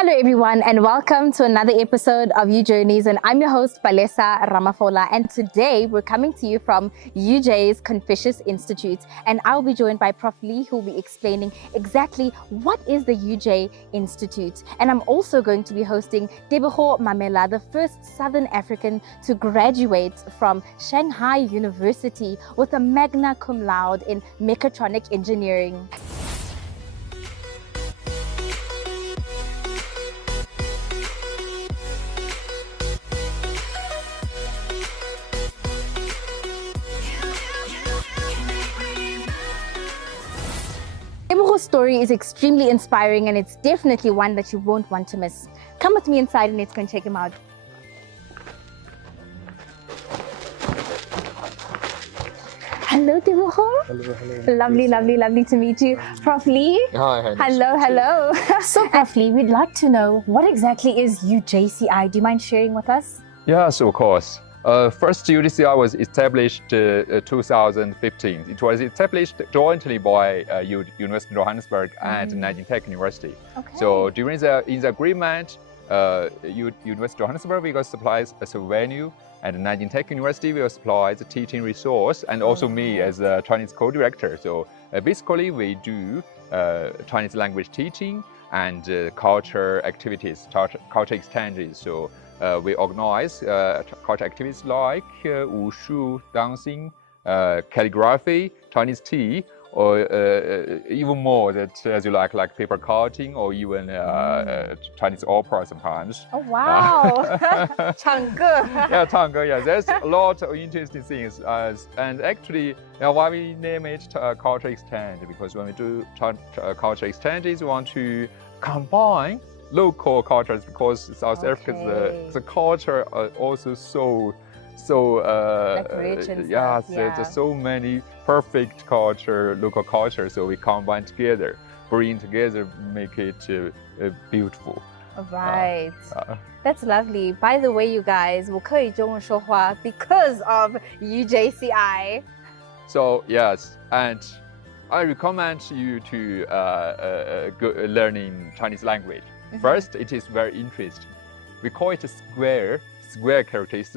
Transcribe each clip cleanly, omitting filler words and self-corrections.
Hello everyone and welcome to another episode of U Journeys, and I'm your host Palesa Ramafola, and today we're coming to you from UJ's Confucius Institute, and I'll be joined by Prof. Li, who will be explaining exactly what is the UJ Institute. And I'm also going to be hosting Tebogo Mamela, the first Southern African to graduate from Shanghai University with a Magna Cum Laude in Mechatronic Engineering. Tebogo's story is extremely inspiring, and it's definitely one that you won't want to miss. Come with me inside and let's go and check him out. Hello, Tebogo. Hello. Lovely to meet you. Prof. Li. Hi. Hello. So, Prof. Li, we'd like to know what exactly is UJCI. Do you mind sharing with us? Yes, of course. First UJCI was established 2015. It was established jointly by University of Johannesburg and Tech University. Okay. So during in the agreement, University of Johannesburg will supply as a venue, and Tech University will supply the teaching resource, and also me as a Chinese co-director. So basically, we do Chinese language teaching and culture activities, culture exchanges. So we organize culture activities like wushu, dancing, calligraphy, Chinese tea, or even more that as you like paper cutting, or even Chinese opera sometimes. Oh wow! 唱歌. Yeah, 唱歌. Yeah, there's a lot of interesting things. And actually, why we name it culture exchange? Because when we do culture exchanges, we want to combine local cultures, because South Africa's the culture are also so like rich and yeah, stuff. there's so many perfect local culture, so we combine together, bring together, make it beautiful. Right. That's lovely. By the way, you guys, 我可以中文说话 because of UJCI. So yes, and I recommend you to go learning Chinese language. First, it is very interesting. We call it a square character. It's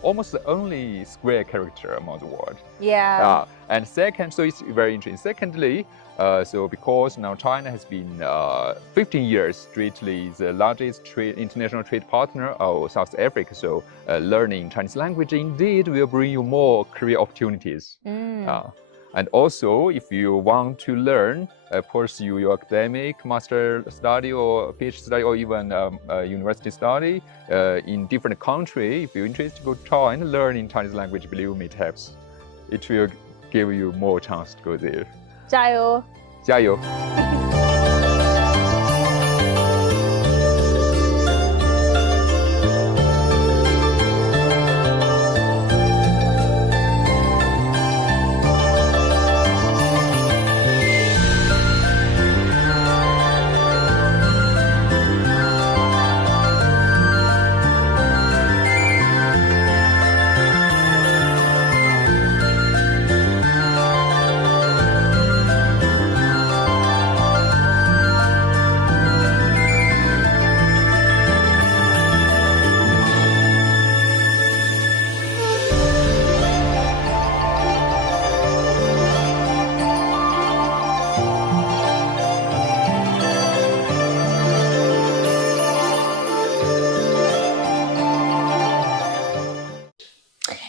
almost the only square character among the world. Yeah. And second, so it's very interesting. Secondly, so because now China has been 15 years straightly the largest international trade partner of South Africa, so learning Chinese language indeed will bring you more career opportunities. And also, if you want to learn, pursue your academic master study or PhD study, or even university study in different country, if you're interested, go try and learn in Chinese language. Believe me, it helps. It will give you more chance to go there. 加油! 加油!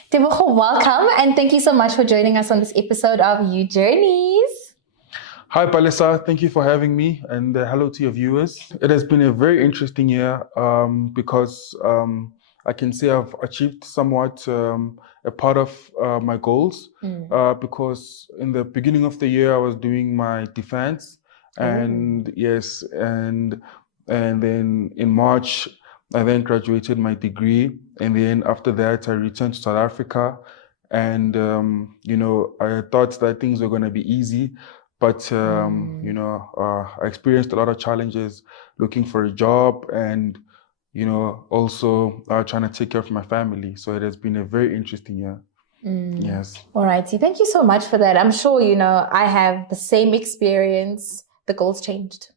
Tebogo, welcome, and thank you so much for joining us on this episode of U Journeys. Hi, Palesa. Thank you for having me, and hello to your viewers. It has been a very interesting year because I can say I've achieved somewhat a part of my goals because in the beginning of the year I was doing my defense, and yes, and then in March I then graduated my degree, and then after that I returned to South Africa, and I thought that things were going to be easy, but I experienced a lot of challenges looking for a job, and also trying to take care of my family. So it has been a very interesting year. Yes. All righty. Thank you so much for that. I'm sure, I have the same experience. The goals changed.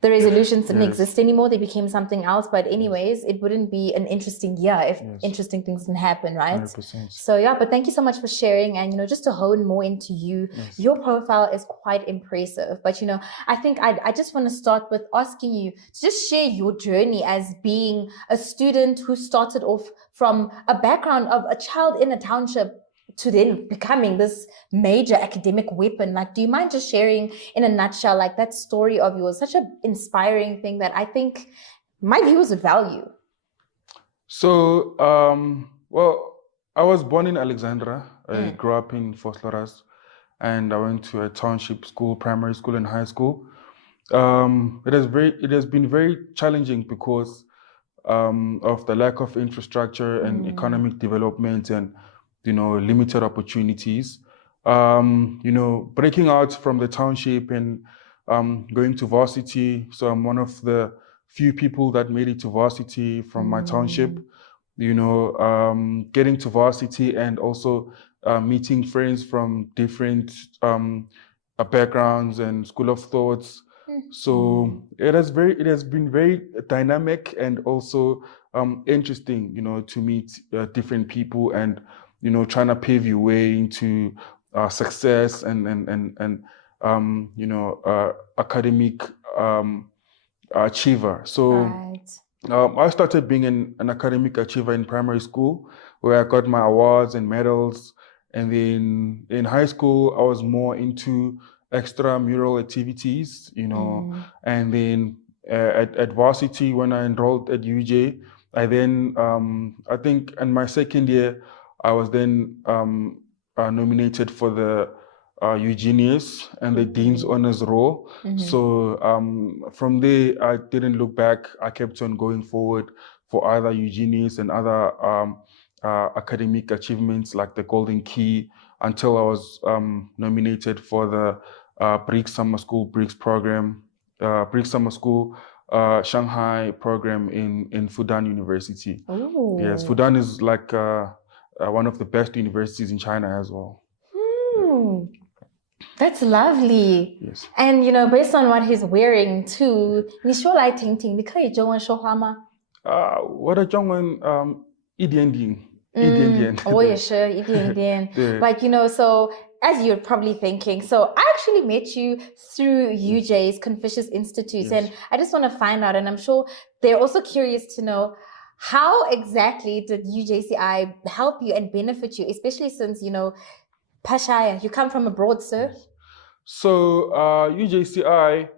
the resolutions didn't Yes. exist anymore. They became something else. But anyways, it wouldn't be an interesting year if Yes. interesting things didn't happen, right? 100%. So yeah, but thank you so much for sharing. And, just to hone more into you, Yes. your profile is quite impressive. But, I think I just want to start with asking you to just share your journey as being a student who started off from a background of a child in a township to then becoming this major academic weapon. Like, do you mind just sharing in a nutshell, like that story of yours? Such an inspiring thing that I think my viewers would value. So, well, I was born in Alexandra. I grew up in Vosloorus, and I went to a township school, primary school and high school. It has been very challenging because of the lack of infrastructure and economic development and, limited opportunities. Breaking out from the township and going to varsity. So I'm one of the few people that made it to varsity from my township. Getting to varsity and also meeting friends from different backgrounds and school of thoughts. So it has been very dynamic and also interesting, to meet different people and trying to pave your way into success and academic achiever. So. Right. I started being an academic achiever in primary school, where I got my awards and medals. And then in high school, I was more into extramural activities, And then at varsity, when I enrolled at UJ, I then, I think in my second year, I was then nominated for the Eugenius and the Dean's Honors role. So from there, I didn't look back. I kept on going forward for other Eugenius and other academic achievements like the Golden Key until I was nominated for the BRICS Summer School BRICS program, BRICS Summer School Shanghai program in Fudan University. Ooh. Yes, Fudan is like one of the best universities in China as well. That's lovely. Yes. And based on what he's wearing too, 你说来听听，你可以中文说话吗？我的中文一点点，一点点。我也是一点点。But so as you're probably thinking, so I actually met you through UJ's Confucius Institute, and I just want to find out, and I'm sure they're also curious to know, how exactly did UJCI help you and benefit you, especially since Pashaya, you come from abroad, sir? Yes. So UJCI,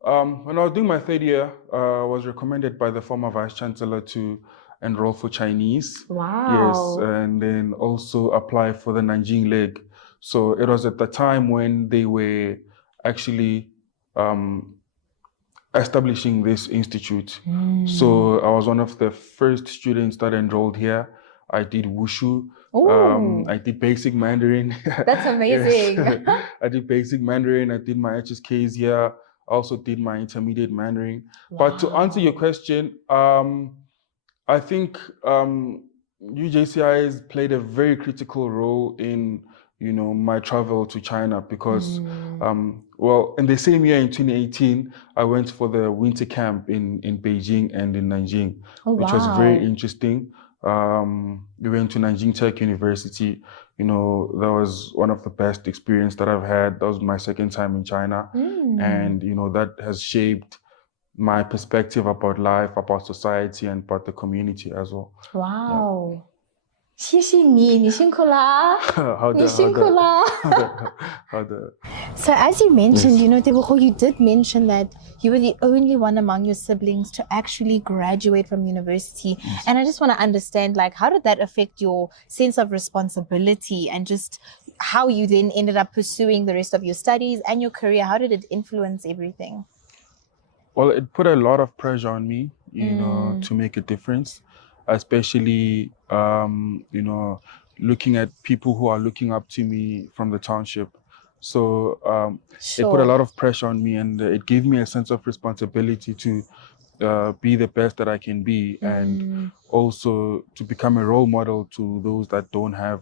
when I was doing my third year, I was recommended by the former Vice Chancellor to enroll for Chinese. Wow. Yes, and then also apply for the Nanjing leg. So it was at the time when they were actually establishing this institute. So I was one of the first students that enrolled here. I did wushu. I did basic Mandarin. That's amazing. Yes. I did basic Mandarin. I did my HSKs here. I also did my intermediate Mandarin. Wow. But to answer your question, I think UJCI has played a very critical role in my travel to China because, well, in the same year in 2018, I went for the winter camp in Beijing and in Nanjing, which was very interesting. We went to Nanjing Tech University. That was one of the best experiences that I've had. That was my second time in China. And, that has shaped my perspective about life, about society, and about the community as well. Wow. Yeah. 谢谢你，你辛苦啦。你辛苦啦。好的。So as you mentioned, Tebogo, you did mention that you were the only one among your siblings to actually graduate from university. Yes. And I just want to understand, how did that affect your sense of responsibility and just how you then ended up pursuing the rest of your studies and your career? How did it influence everything? Well, it put a lot of pressure on me, to make a difference. Especially, looking at people who are looking up to me from the township. So It put a lot of pressure on me, and it gave me a sense of responsibility to be the best that I can be, and also to become a role model to those that don't have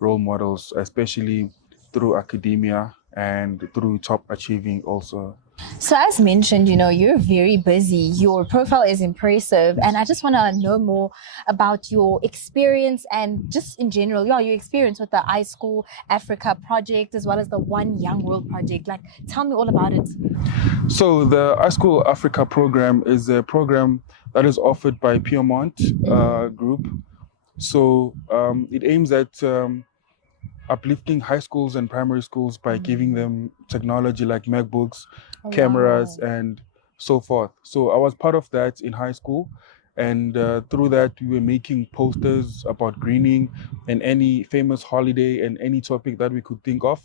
role models, especially through academia and through top achieving also. So as mentioned, you're very busy. Your profile is impressive. And I just want to know more about your experience and just in general, your experience with the iSchool Africa project as well as the One Young World project. Like, tell me all about it. So the iSchool Africa program is a program that is offered by Piedmont Group. So it aims at uplifting high schools and primary schools by giving them technology like MacBooks, cameras, and so forth. So I was part of that in high school. And through that, we were making posters about greening and any famous holiday and any topic that we could think of,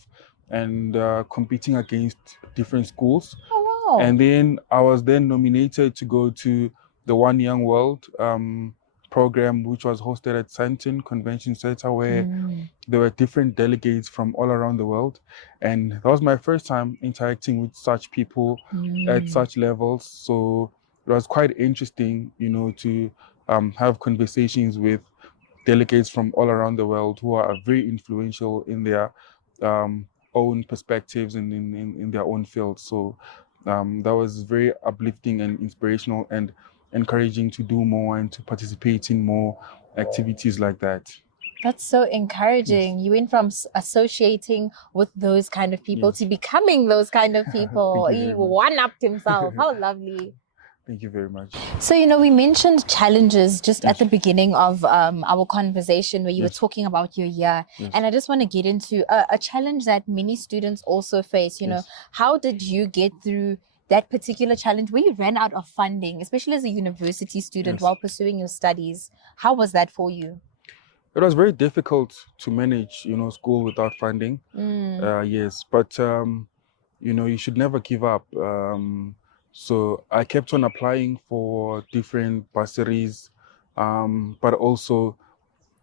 and competing against different schools. Oh, wow. And then I was then nominated to go to the One Young World program, which was hosted at Sandton Convention Center, where there were different delegates from all around the world. And that was my first time interacting with such people at such levels. So it was quite interesting, to have conversations with delegates from all around the world who are very influential in their own perspectives and in their own fields. So that was very uplifting and inspirational and encouraging to do more and to participate in more activities like that. That's so encouraging. You went from associating with those kind of people to becoming those kind of people. Thank you He very much. one-upped himself. How lovely. Thank you very much. So, we mentioned challenges just at the beginning of our conversation where you were talking about your year. And I just want to get into a challenge that many students also face. How did you get through that particular challenge where you ran out of funding, especially as a university student while pursuing your studies? How was that for you? It was very difficult to manage, school without funding. Yes, but you should never give up. So I kept on applying for different bursaries, but also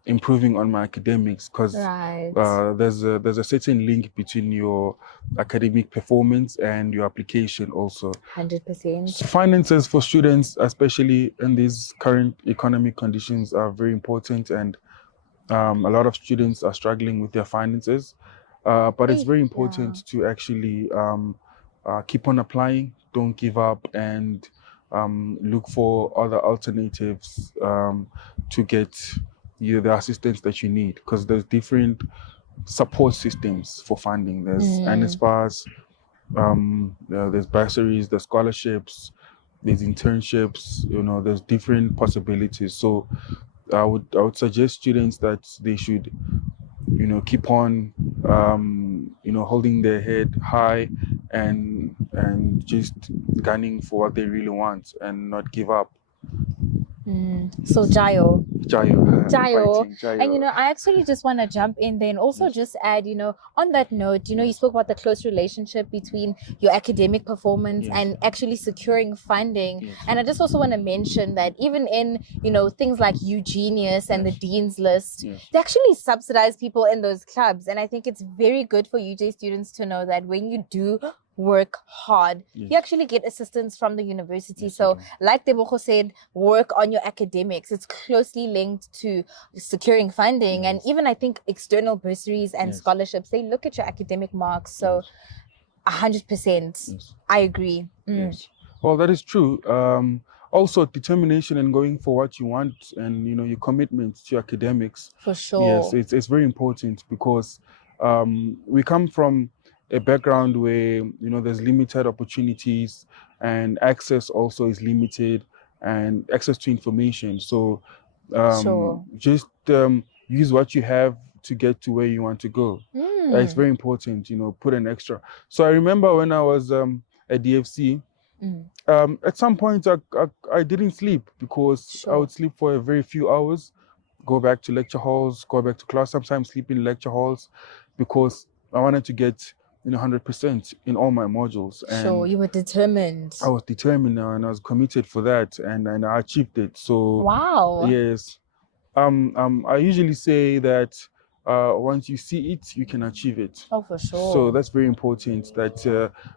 improving on my academics, because there's a certain link between your academic performance and your application also. 100%. So finances for students, especially in these current economic conditions, are very important, and a lot of students are struggling with their finances. But it's very important to actually keep on applying, don't give up, and look for other alternatives to get the assistance that you need, because there's different support systems for funding. There's NSPAs, there's bursaries, there's scholarships, there's internships, there's different possibilities. So I would suggest students that they should keep on holding their head high and just gunning for what they really want and not give up. So Jayo. Jayo. And I actually just want to jump in there and also just add, on that note, you spoke about the close relationship between your academic performance and actually securing funding. And I just also want to mention that even in, things like Eugenius and the Dean's List, they actually subsidize people in those clubs. And I think it's very good for UJ students to know that when you do work hard, you actually get assistance from the university. So like Tebogo said, work on your academics. It's closely linked to securing funding. And even I think external bursaries and scholarships, they look at your academic marks. So 100%, I agree. Well, that is true. Also, determination and going for what you want, and your commitment to academics. For sure. Yes, it's very important, because we come from a background where there's limited opportunities, and access also is limited, and access to information. So just use what you have to get to where you want to go. It's very important, put an extra. So I remember when I was at DFC, at some point I didn't sleep, because I would sleep for a very few hours, go back to lecture halls, go back to class, sometimes sleep in lecture halls, because I wanted to get 100% in all my modules. And you were determined. I was determined, and I was committed for that, and I achieved it. So wow. Yes. I usually say that once you see it, you can achieve it. Oh, for sure. So that's very important, that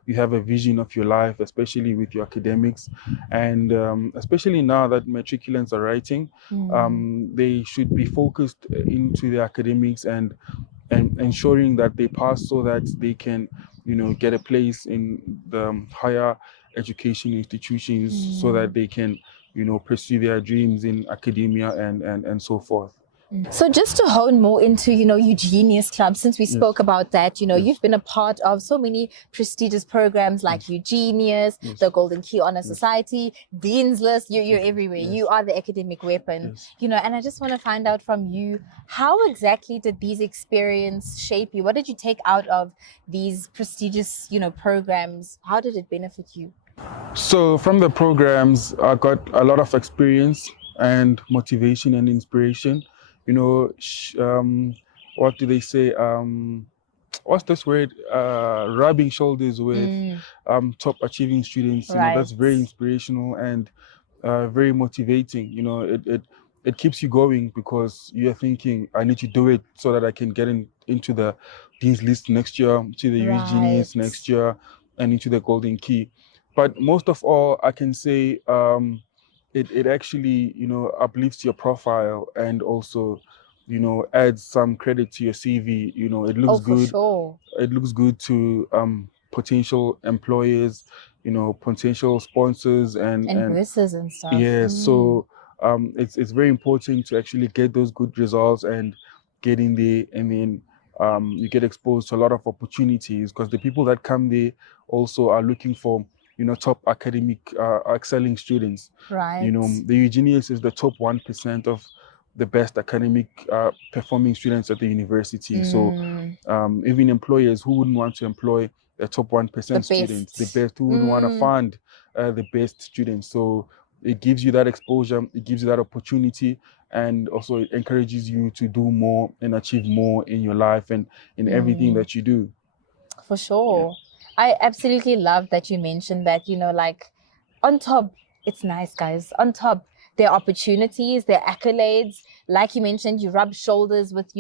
you have a vision of your life, especially with your academics. And especially now that matriculants are writing, they should be focused into their academics and ensuring that they pass, so that they can get a place in the higher education institutions so that they can, pursue their dreams in academia and so forth. So just to hone more into, Eugenius Club, since we spoke about that, you've been a part of so many prestigious programs like Eugenius, the Golden Key Honor Society, Dean's List, you're everywhere. You are the academic weapon, and I just want to find out from you, how exactly did these experiences shape you? What did you take out of these prestigious, programs? How did it benefit you? So from the programs, I got a lot of experience and motivation and inspiration. What do they say? What's this word? Rubbing shoulders with top achieving students. That's very inspirational and very motivating. It keeps you going because you're thinking, I need to do it so that I can get into the Dean's List next year, to the Eugenius next year, and into the Golden Key. But most of all, I can say it actually, uplifts your profile and also, adds some credit to your CV. It looks good. Sure. It looks good to potential employers, potential sponsors and bosses and stuff. yeah. So it's very important to actually get those good results and get in there, and then you get exposed to a lot of opportunities because the people that come there also are looking for top academic excelling students. Right. The Eugenius is the top 1% of the best academic performing students at the university. So even employers who wouldn't want to employ the top 1% students, the best, who wouldn't want to fund the best students. So it gives you that exposure, it gives you that opportunity, and also it encourages you to do more and achieve more in your life and in everything that you do. For sure. Yeah. I absolutely love that you mentioned that, like on top, it's nice, guys. On top, there are opportunities, there are accolades. Like you mentioned, you rub shoulders with,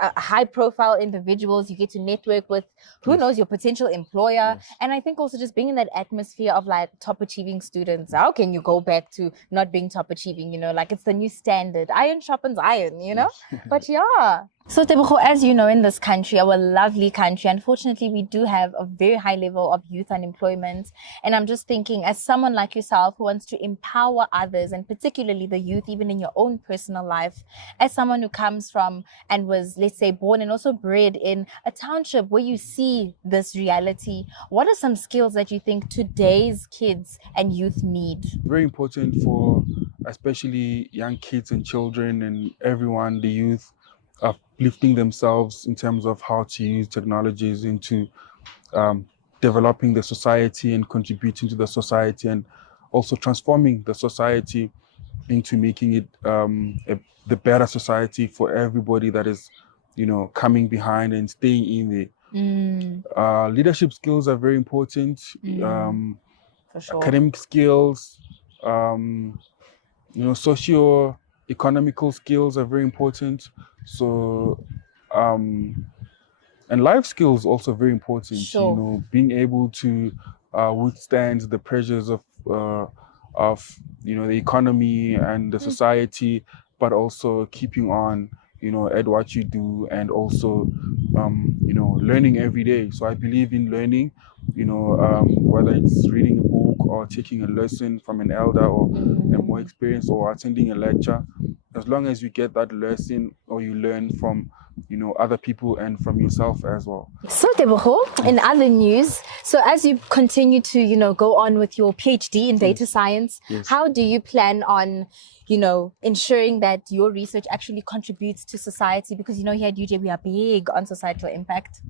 high profile individuals. You get to network with, who knows, your potential employer. And I think also just being in that atmosphere of like top achieving students. How can you go back to not being top achieving? Like it's the new standard. Iron sharpens iron, But yeah. So Tebogo, as you know, in this country, our lovely country, unfortunately, we do have a very high level of youth unemployment. And I'm just thinking, as someone like yourself who wants to empower others, and particularly the youth, even in your own personal life, as someone who comes from and was, let's say, born and also bred in a township where you see this reality, what are some skills that you think today's kids and youth need? Very important for especially young kids and children and everyone, the youth, uplifting themselves in terms of how to use technologies into developing the society and contributing to the society, and also transforming the society into making it the better society for everybody that is, coming behind and staying in there. Leadership skills are very important. For sure. Academic skills, socio-economical skills are very important. So, and life skills also very important. Sure. Being able to withstand the pressures of the economy and the society, but also keeping on, at what you do, and also learning every day. So I believe in learning, whether it's reading a book or taking a lesson from an elder or a more experienced, or attending a lecture. As long as you get that lesson or you learn from other people and from yourself as well. So Tebogo, in other news, so as you continue to go on with your PhD in data science, how do you plan on ensuring that your research actually contributes to society? Because here at UJ we are big on societal impact.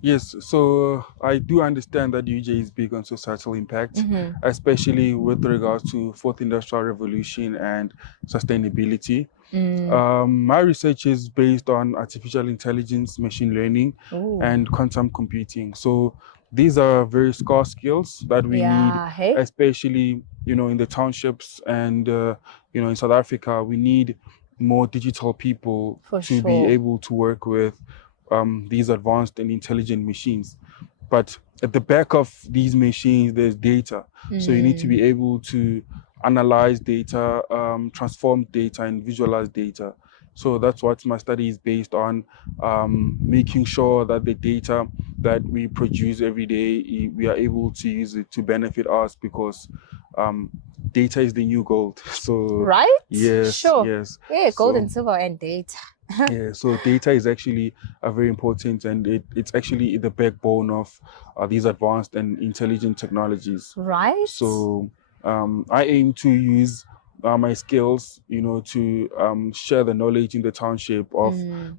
Yes, so I do understand that UJ is big on societal impact, especially with regards to fourth industrial revolution and sustainability. My research is based on artificial intelligence, machine learning, and quantum computing. So these are very scarce skills that we need, especially in the townships and in South Africa. We need more digital people to be able to work with these advanced and intelligent machines. But at the back of these machines, there's data. So you need to be able to analyze data, transform data, and visualize data. So that's what my study is based on, making sure that the data that we produce every day, we are able to use it to benefit us because data is the new gold. So Right? yes, Sure. yes. Yeah, gold So, and silver and data. yeah, so data is actually very important, and it's actually the backbone of these advanced and intelligent technologies. Right? So I aim to use my skills, to share the knowledge in the township of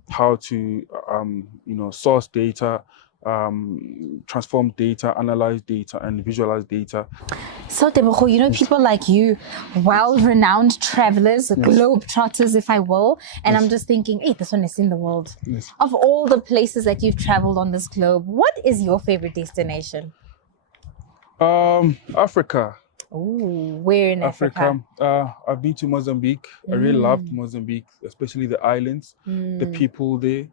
how to, source data, transform data, analyze data, and visualize data. So, Tebogo, people like you, well-renowned travelers, globe-trotters, if I will, and I'm just thinking, hey, this one is in the world. Yes. Of all the places that you've traveled on this globe, what is your favorite destination? Africa. Oh, where in Africa? I've been to Mozambique. I really loved Mozambique, especially the islands, the people there,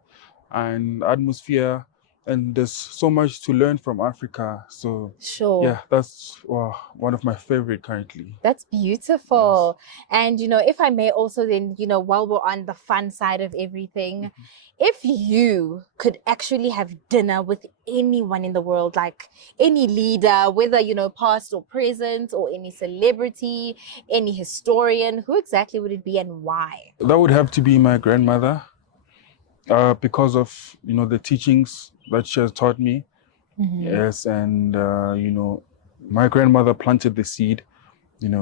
and atmosphere. And there's so much to learn from Africa. So Sure. yeah, that's one of my favorite currently. That's beautiful. And, if I may also then, while we're on the fun side of everything, if you could actually have dinner with anyone in the world, like any leader, whether, past or present, or any celebrity, any historian, who exactly would it be and why? That would have to be my grandmother, because of, the teachings that she has taught me. Yes, and, my grandmother planted the seed.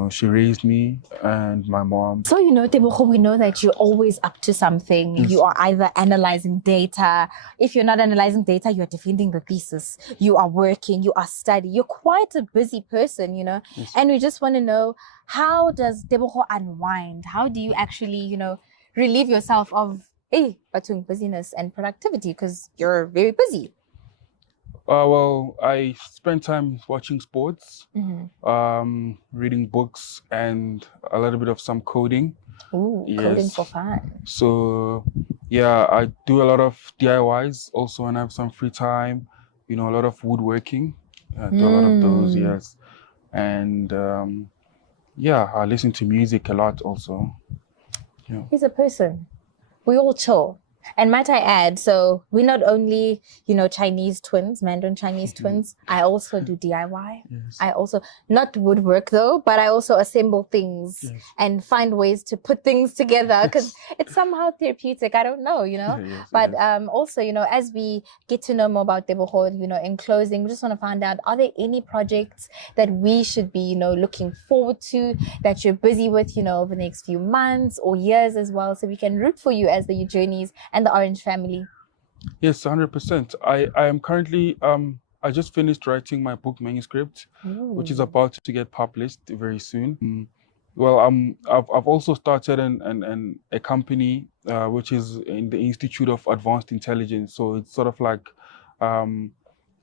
She raised me and my mom. So, Tebogo, we know that you're always up to something. Yes. You are either analyzing data. If you're not analyzing data, you're defending the thesis. You are working, you are studying. You're quite a busy person, Yes. And we just want to know, how does Tebogo unwind? How do you actually, relieve yourself of busyness and productivity? Because you're very busy. Well, I spend time watching sports, reading books, and a little bit of some coding. Ooh, coding for fun. So, yeah, I do a lot of DIYs also when I have some free time. A lot of woodworking. I do a lot of those, yes. And I listen to music a lot also. Yeah. He's a person. We all chill. And might I add, so we're not only, Chinese twins, Mandarin Chinese twins. I also do DIY. Yes. I also, not woodwork though, but I also assemble things and find ways to put things together because it's somehow therapeutic. I don't know, Yes, But also, as we get to know more about Tebogo, in closing, we just want to find out, are there any projects that we should be, looking forward to, that you're busy with, over the next few months or years as well, so we can root for you as the Journeys and the Orange family? Yes, 100%. I am currently, I just finished writing my book manuscript, which is about to get published very soon. Well, I've also started a company, which is in the Institute of Advanced Intelligence. So it's sort of like an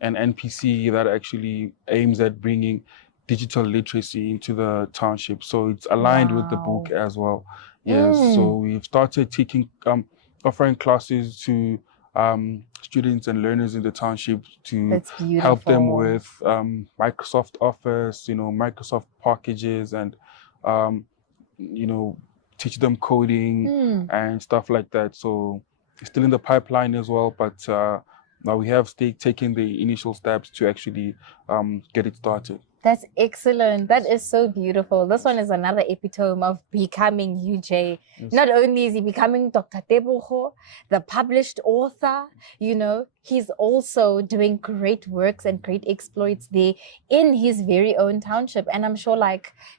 NPC that actually aims at bringing digital literacy into the township. So it's aligned with the book as well. Yes. So we've started offering classes to students and learners in the township to help them with Microsoft Office, Microsoft packages, and teach them coding and stuff like that. So it's still in the pipeline as well, but now we have taken the initial steps to actually get it started. That's excellent. That is so beautiful. This one is another epitome of becoming UJ. Yes. Not only is he becoming Dr. Tebogo, the published author, he's also doing great works and great exploits there in his very own township. And I'm sure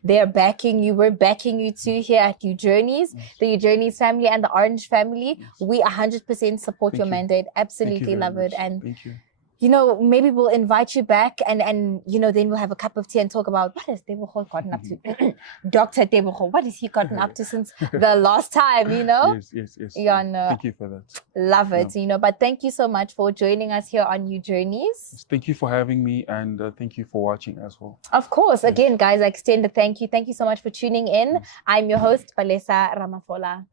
they're backing you. We're backing you too here at Journeys, the Journeys family and the Orange family. We 100% support your mandate. Absolutely love it. And thank you. Maybe we'll invite you back and then we'll have a cup of tea and talk about what has Tebogo gotten up to. Dr. Tebogo, what has he gotten up to since the last time, Yes. Yeah, no. Thank you for that. Love it, but thank you so much for joining us here on Journeys. Thank you for having me, and thank you for watching as well. Of course. Again, guys, I extend a thank you. Thank you so much for tuning in. I'm your host, Palesa Ramafola.